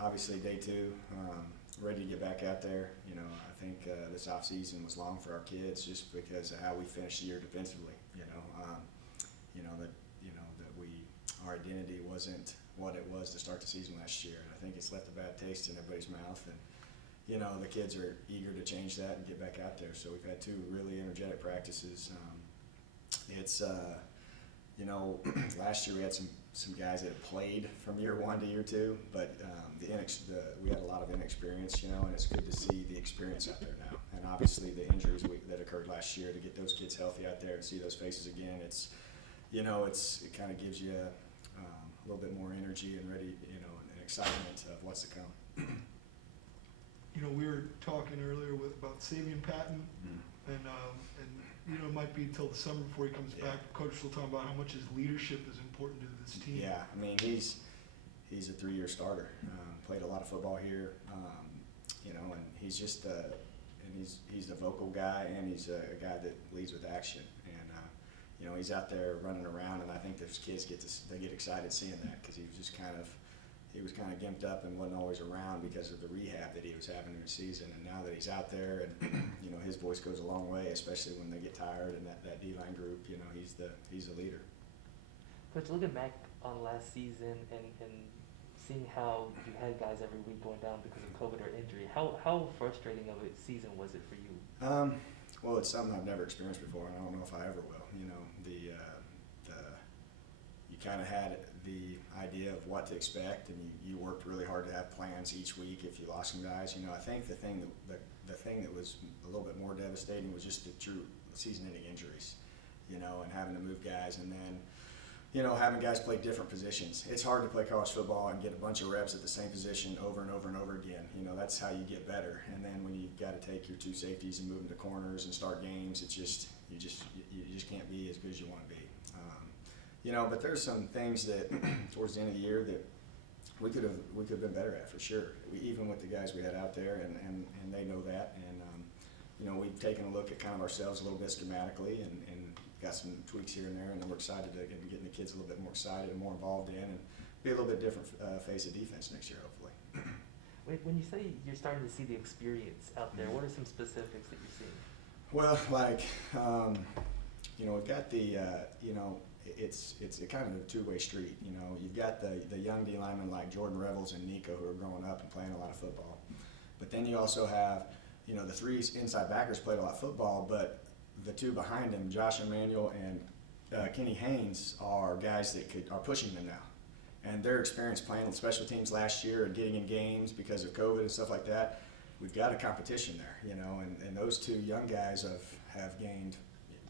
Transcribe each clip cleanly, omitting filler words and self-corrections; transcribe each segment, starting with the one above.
Obviously, day two, ready to get back out there. I think this off season was long for our kids just because of how we finished the year defensively. That our identity wasn't what it was to start the season last year, and I think it's left a bad taste in everybody's mouth. And the kids are eager to change that and get back out there. So we've had two really energetic practices. It's last year we had some guys that had played from year one to year two, but we had a lot of inexperience, and it's good to see the experience out there now. And obviously the injuries that occurred last year, to get those kids healthy out there and see those faces again, it kind of gives you a little bit more energy and ready, and excitement of what's to come. We were talking earlier about Savion Patton, and it might be till the summer before he comes back. Coach will talk about how much his leadership is important to this team. Yeah, I mean he's a 3-year starter. Played a lot of football here, and he's just he's the vocal guy, and he's a guy that leads with action. And he's out there running around, and I think those kids get excited seeing that, because he was kind of gimped up and wasn't always around because of the rehab that he was having in the season. And now that he's out there, and his voice goes a long way, especially when they get tired. And that D-line group, he's the leader. Coach, looking back on last season and seeing how you had guys every week going down because of COVID or injury, how frustrating of a season was it for you? Well, it's something I've never experienced before, and I don't know if I ever will. You kind of had the idea of what to expect, and you worked really hard to have plans each week if you lost some guys. I think the thing that was a little bit more devastating was just the true season-ending injuries, and having to move guys, and then having guys play different positions. It's hard to play college football and get a bunch of reps at the same position over and over and over again. That's how you get better. And then when you've got to take your two safeties and move them to corners and start games, you just can't be as good as you want to be. But there's some things that towards the end of the year that we could have been better at, for sure. Even with the guys we had out there, and they know that. And we've taken a look at kind of ourselves a little bit schematically, and got some tweaks here and there, and then we're excited to getting the kids a little bit more excited and more involved in, and be a little bit different face of defense next year, hopefully. When you say you're starting to see the experience out there, what are some specifics that you're seeing? Well, we've got the, it's a kind of a two-way street. You've got the young D linemen like Jordan Revels and Nico, who are growing up and playing a lot of football. But then you also have, the three inside backers played a lot of football, but the two behind him, Josh Emanuel and Kenny Haynes, are guys that are pushing them now. And their experience playing on special teams last year and getting in games because of COVID and stuff like that, we've got a competition there, and those two young guys have gained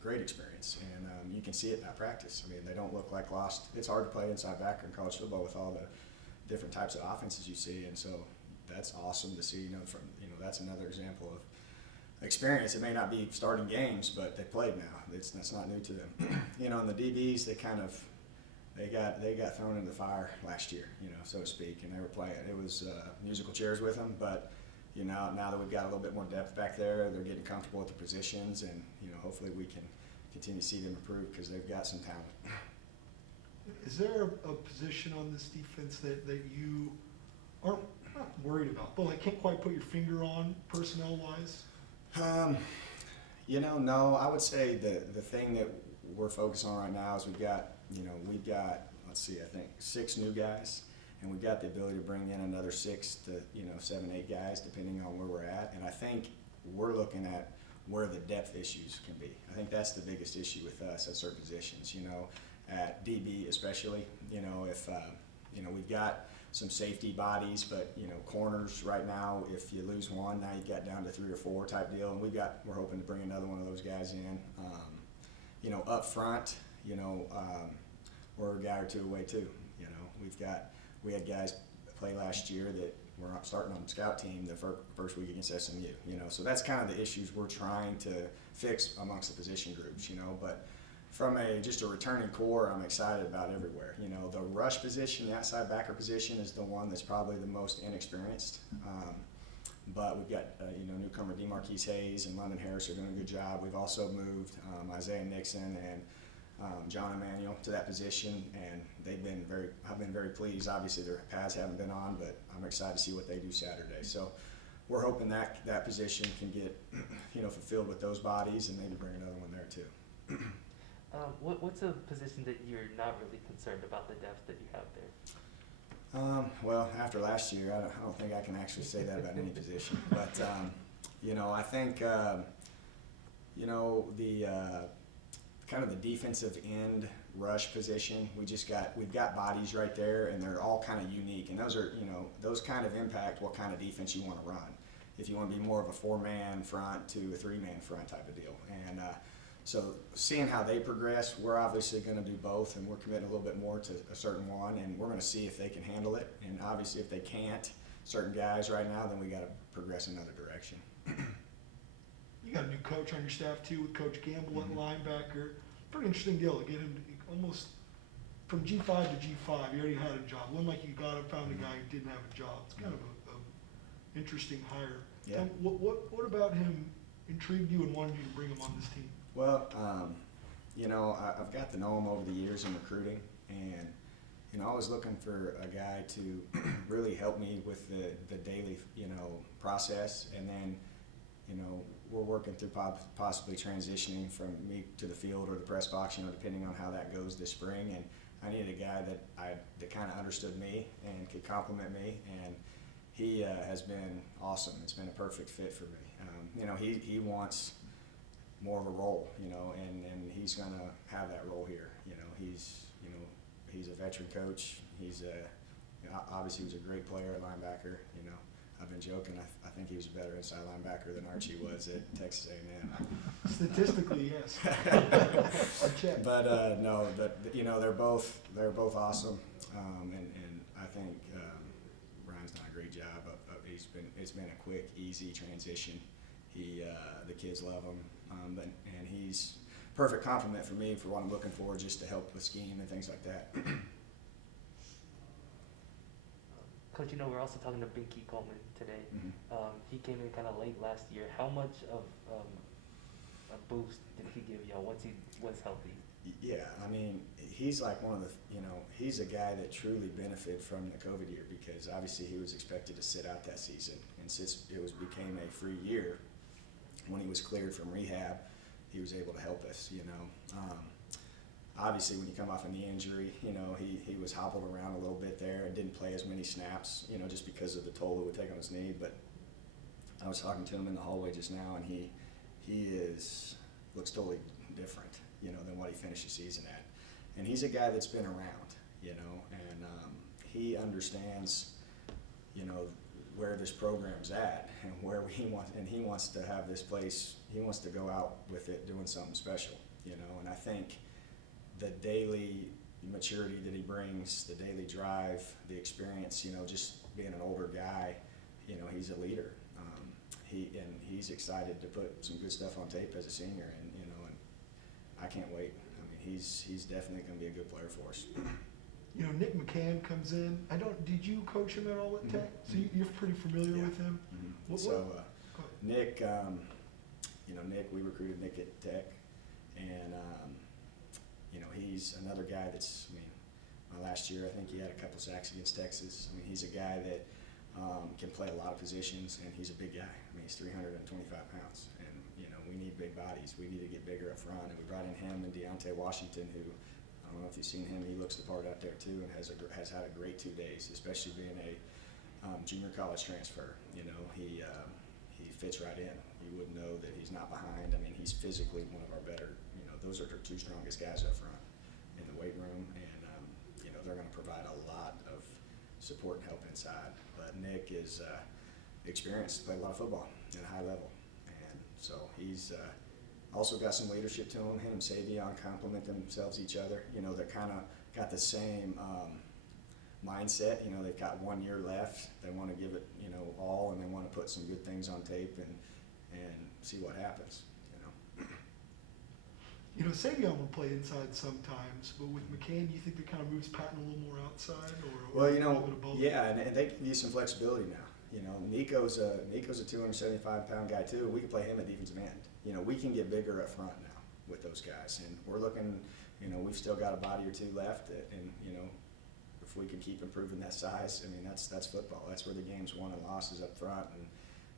great experience, and you can see it in that practice. I mean, they don't look like lost. It's hard to play inside backer in college football with all the different types of offenses you see, and so that's awesome to see. That's another example of experience. It may not be starting games, but they played now. That's not new to them. And the DBs, they got thrown into the fire last year, so to speak, and they were playing. It was musical chairs with them, but now that we've got a little bit more depth back there, they're getting comfortable with the positions, and hopefully we can continue to see them improve, because they've got some talent. Is there a position on this defense that you aren't not worried about, but can't quite put your finger on personnel-wise? No. I would say the thing that we're focused on right now is we've got let's see, I think 6 new guys, and we've got the ability to bring in another 6 to 7, 8 guys depending on where we're at. And I think we're looking at where the depth issues can be. I think that's the biggest issue with us at certain positions. At DB especially. If we've got some safety bodies, but corners right now, if you lose one, now you got down to 3 or 4 type deal, and we're hoping to bring another one of those guys in. Up front, we're a guy or two away too. We had guys play last year that were starting on the scout team the first week against SMU. So that's kind of the issues we're trying to fix amongst the position groups. But from just a returning core, I'm excited about everywhere. The rush position, the outside backer position, is the one that's probably the most inexperienced. But we've got newcomer DeMarquise Hayes and London Harris are doing a good job. We've also moved Isaiah Nixon and John Emanuel to that position, and I've been very pleased. Obviously their paths haven't been on, but I'm excited to see what they do Saturday. So we're hoping that position can get, fulfilled with those bodies, and maybe bring another one there too. What's a position that you're not really concerned about the depth that you have there? Well, after last year, I don't think I can actually say that about any position. But, I think, the kind of the defensive end rush position, we've got bodies right there, and they're all kind of unique. And those are, those kind of impact what kind of defense you want to run. If you want to be more of a 4-man front to a 3-man front type of deal. And, so seeing how they progress, we're obviously going to do both, and we're committing a little bit more to a certain one, and we're going to see if they can handle it. And obviously if they can't, certain guys right now, then we got to progress another direction. You got a new coach on your staff too, with Coach Gamble at linebacker. Pretty interesting deal to get him almost from G5 to G5. He already had a job. It wasn't like you got him, found a guy who didn't have a job. It's kind of a interesting hire. Yeah. What about him intrigued you and wanted you to bring him on this team? Well, I've got to know him over the years in recruiting, and I was looking for a guy to really help me with the daily, process, and then, we're working through possibly transitioning from me to the field or the press box, depending on how that goes this spring. And I needed a guy that kind of understood me and could compliment me, and he has been awesome. It's been a perfect fit for me. He wants more of a role, and he's going to have that role here. He's a veteran coach. Obviously he was a great player at linebacker. I've been joking. I think he was a better inside linebacker than Archie was at Texas A&M. Statistically, yes. I checked. But no, they're both awesome, and I think Ryan's done a great job. It's been a quick, easy transition. The kids love him, and he's perfect compliment for me for what I'm looking for, just to help with scheme and things like that. Coach, we're also talking to Binky Coleman today. Mm-hmm. He came in kind of late last year. How much of a boost did he give y'all once he was healthy? Yeah, he's like one of the, he's a guy that truly benefited from the COVID year, because obviously he was expected to sit out that season, and since it became a free year, when he was cleared from rehab, he was able to help us. Obviously when you come off a knee injury, he was hobbled around a little bit there and didn't play as many snaps, just because of the toll it would take on his knee. But I was talking to him in the hallway just now, and he looks totally different, than what he finished the season at. And he's a guy that's been around, and he understands, where this program's at and where he wants to have this place. He wants to go out with it doing something special, and I think the daily maturity that he brings, the daily drive, the experience, just being an older guy, he's a leader. He's excited to put some good stuff on tape as a senior, and I can't wait. He's definitely going to be a good player for us. Nick McCann comes in. Did you coach him at all at Tech? So you're pretty familiar with him? Mm-hmm. Nick, we recruited Nick at Tech, and he's another guy that's, last year I think he had a couple sacks against Texas. He's a guy that can play a lot of positions, and he's a big guy. He's 325 pounds, and we need big bodies. We need to get bigger up front, and we brought in him and Deontay Washington, who, I don't know if you've seen him, he looks the part out there too, and has had a great 2 days, especially being a junior college transfer. He fits right in. You wouldn't know that he's not behind. He's physically one of our better, those are our 2 strongest guys up front in the weight room, and they're going to provide a lot of support and help inside. But Nick is experienced, played a lot of football at a high level, and so he's also got some leadership to him. Him and Savion complement themselves each other. They're kind of got the same mindset. They've got 1 year left. They want to give it, all, and they want to put some good things on tape and see what happens. Savion will play inside sometimes, but with McCann, do you think that kind of moves Patton a little more outside, or Well, a little bit of both? Yeah, and they can use some flexibility now. Nico's a 275-pound guy too. We can play him at defensive end. We can get bigger up front now with those guys, and we're looking. you know, we've still got a body or two left, and you know, if we can keep improving that size, I mean, that's football. That's where the game's won and losses up front. And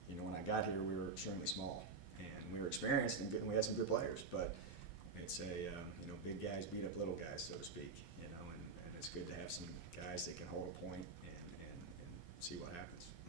you know, when I got here, we were extremely small, and we were experienced and good, and we had some good players. But it's you know, big guys beat up little guys, so to speak. You know, and it's good to have some guys that can hold a point and see what happens.